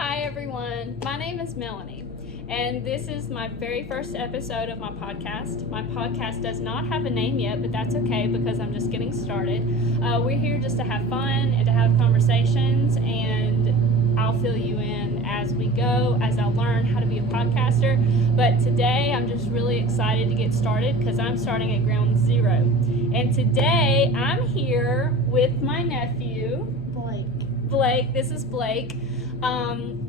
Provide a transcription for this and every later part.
Hi everyone, my name is Melanie, and this is my very first episode of my podcast. My podcast does not have a name yet, but that's okay because I'm just getting started. We're here just to have fun and to have conversations, and I'll fill you in as we go, as I learn how to be a podcaster. But today I'm just really excited to get started because I'm starting at ground zero. And today I'm here with my nephew, Blake. This is Blake.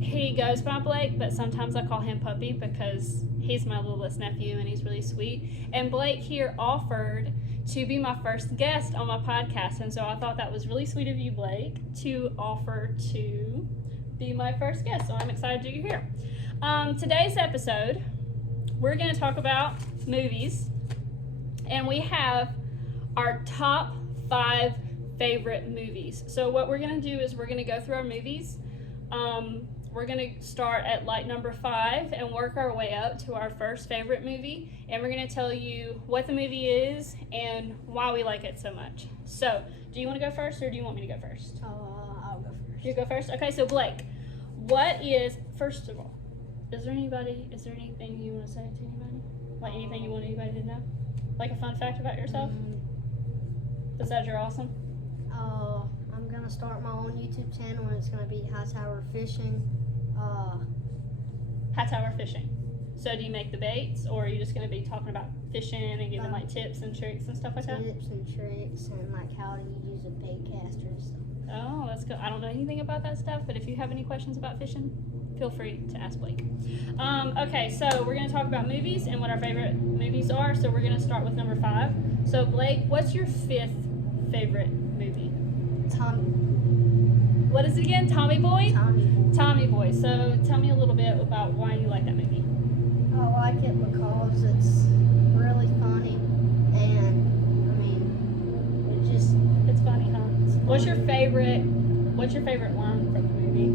He goes by Blake, but sometimes I call him Puppy because he's my littlest nephew and he's really sweet. And Blake here offered to be my first guest on my podcast, and so I thought that was really sweet of you, Blake, to offer to be my first guest. So I'm excited you're here. Today's episode, we're going to talk about movies, and we have our top 5 favorite movies. So what we're going to do is we're going to go through our movies. We're going to start at like number 5 and work our way up to our first favorite movie, and we're going to tell you what the movie is and why we like it so much. So, do you want to go first or do you want me to go first? I'll go first. You go first? Okay, so Blake, first of all, is there anything you want to say to anybody? Like anything you want anybody to know? Like a fun fact about yourself? Besides you're awesome? I'm going to start my own YouTube channel, and it's going to be Hightower Fishing. Hightower Fishing. So do you make the baits, or are you just going to be talking about fishing and giving like tips and tricks and stuff like that? Tips and tricks and like how to use a bait caster and stuff. Oh, that's good. I don't know anything about that stuff, but if you have any questions about fishing, feel free to ask Blake. Okay, so we're going to talk about movies and what our favorite movies are. So we're going to start with number 5. So Blake, what's your 5th favorite movie? Tommy. What is it again? Tommy Boy? Tommy Boy. Tommy Boy. So tell me a little bit about why you like that movie. I like it because it's really funny, and It's funny, huh? it's funny. What's your favorite line from the movie?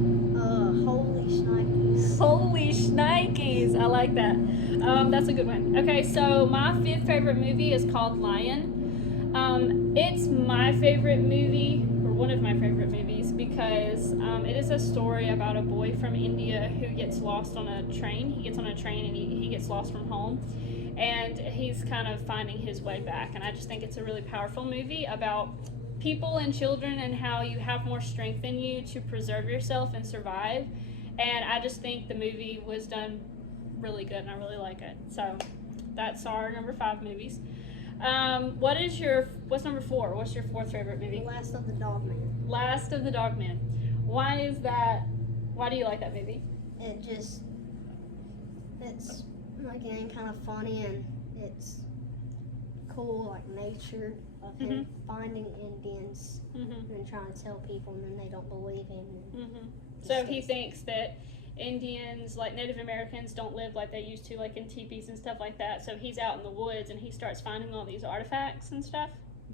Holy shnikes. Holy shnikes! I like that. That's a good one. Okay, so my 5th favorite movie is called Lion. It's my favorite movie, or one of my favorite movies, because it is a story about a boy from India who gets lost on a train. He gets on a train and he gets lost from home, and he's kind of finding his way back. And I just think it's a really powerful movie about people and children and how you have more strength in you to preserve yourself and survive. And I just think the movie was done really good, and I really like it. So that's our number 5 movies. What's number 4? What's your 4th favorite movie? Last of the Dogman. Last of the Dogman. Why is that? Why do you like that movie? It's again kind of funny, and it's cool, like nature of him finding Indians and trying to tell people, and then they don't believe him. So he thinks that Indians, like Native Americans, don't live like they used to, like in teepees and stuff like that. So he's out in the woods and he starts finding all these artifacts and stuff.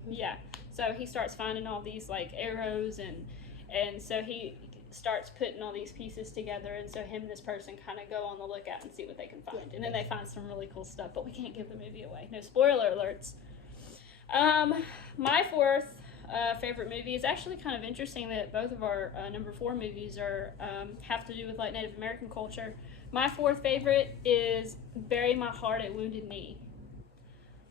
Yeah. So he starts finding all these like arrows, and so he starts putting all these pieces together, and so him and this person kind of go on the lookout and see what they can find. And then they find some really cool stuff, but we can't give the movie away. No spoiler alerts. My 4th favorite movie is actually kind of interesting that both of our number 4 movies are have to do with like Native American culture. My 4th favorite is Bury My Heart at Wounded Knee.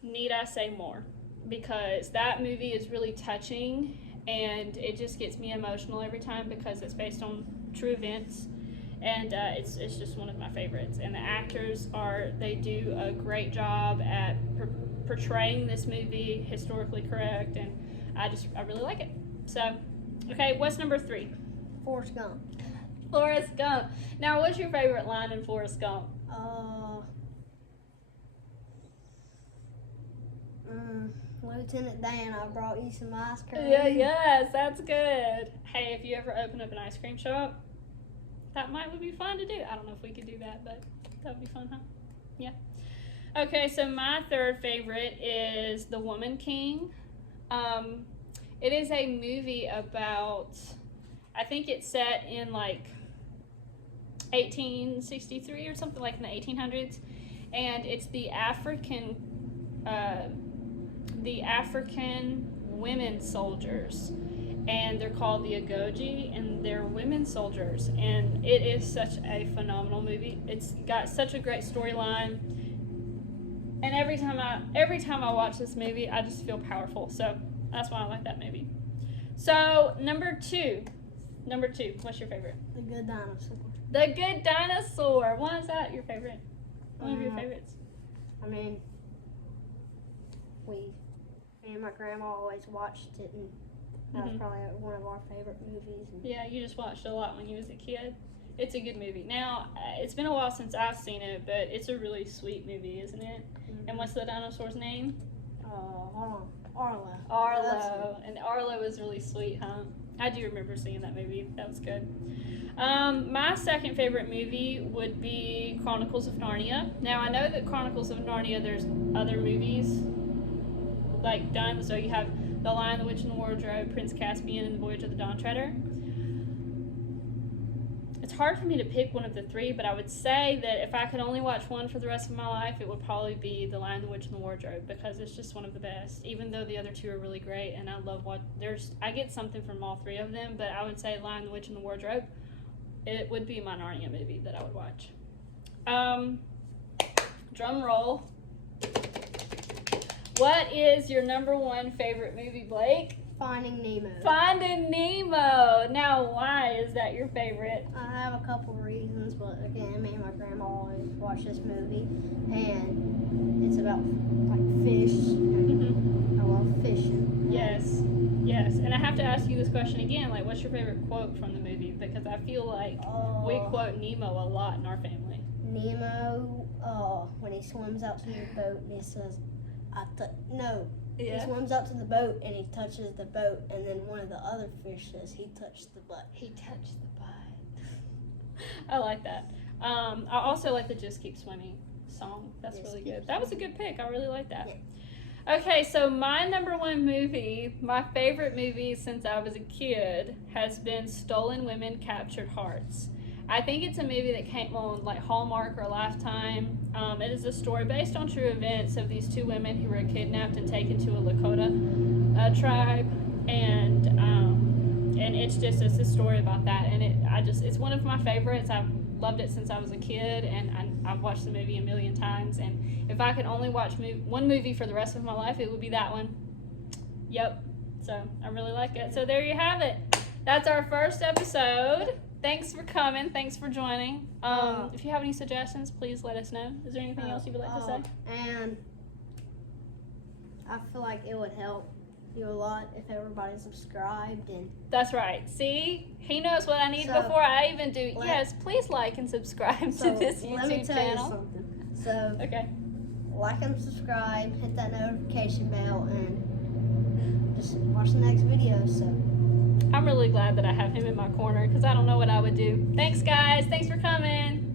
Need I say more? Because that movie is really touching, and it just gets me emotional every time because it's based on true events, and it's just one of my favorites. And the actors they do a great job at portraying this movie historically correct, and I really like it. So, okay, what's number 3? Forrest Gump. Forrest Gump. Now, what's your favorite line in Forrest Gump? Lieutenant Dan, I brought you some ice cream. Yes, that's good. Hey, if you ever open up an ice cream shop, that would be fun to do. I don't know if we could do that, but that would be fun, huh? Yeah. Okay, so my 3rd favorite is The Woman King. It is a movie about, I think it's set in like 1863 or something, like in the 1800s, and it's the African women soldiers, and they're called the Agoji, and they're women soldiers, and it is such a phenomenal movie. It's got such a great storyline, and every time I watch this movie, I just feel powerful. So that's why I like that movie. So number two, what's your favorite? The Good Dinosaur. The Good Dinosaur. Why is that your favorite? One of your favorites? I mean, me and my grandma always watched it, and that was probably one of our favorite movies. Yeah, you just watched it a lot when you was a kid. It's a good movie. Now, it's been a while since I've seen it, but it's a really sweet movie, isn't it? Mm-hmm. And what's the dinosaur's name? Hold on. Arlo. And Arlo is really sweet, huh? I do remember seeing that movie. That was good. My second favorite movie would be Chronicles of Narnia. Now, I know that Chronicles of Narnia, there's other movies like done. So you have The Lion, the Witch, and the Wardrobe, Prince Caspian, and The Voyage of the Dawn Treader. It's hard for me to pick one of the three, but I would say that if I could only watch one for the rest of my life, it would probably be The Lion, the Witch, and the Wardrobe, because it's just one of the best, even though the other two are really great, and I love I get something from all three of them, but I would say Lion, the Witch, and the Wardrobe, it would be my Narnia movie that I would watch. Drum roll. What is your number one favorite movie, Blake? Finding Nemo. Finding Nemo. Now, why is that your favorite? I have a couple reasons, but again, me and my grandma always watch this movie, and it's about like fish. And I love fishing. Yes, and I have to ask you this question again. Like, what's your favorite quote from the movie? Because I feel like we quote Nemo a lot in our family. Nemo, when he swims out to the boat and he says, He swims out to the boat and he touches the boat, and then one of the other fish says he touched the butt. He touched the butt. I like that. I also like the Just Keep Swimming song. That's really good. That was a good pick. I really like that. Yeah. Okay, so my number one movie, my favorite movie since I was a kid, has been Stolen Women, Captured Hearts. I think it's a movie that came on like Hallmark or Lifetime. It is a story based on true events of these two women who were kidnapped and taken to a Lakota tribe, and it's a story about that, and it's one of my favorites. I've loved it since I was a kid, and I've watched the movie a million times. And if I could only watch one movie for the rest of my life, it would be that one. Yep. So I really like it. So there you have it. That's our first episode. Thanks for coming. Thanks for joining. If you have any suggestions, please let us know. Is there anything else you would like to say? And I feel like it would help you a lot if everybody subscribed. And that's right. See, he knows what I need before I even do. Yes, please like and subscribe to this YouTube channel. Let me tell you something. So okay, like and subscribe, hit that notification bell, and just watch the next video. So I'm really glad that I have him in my corner, because I don't know what I would do. Thanks, guys. Thanks for coming.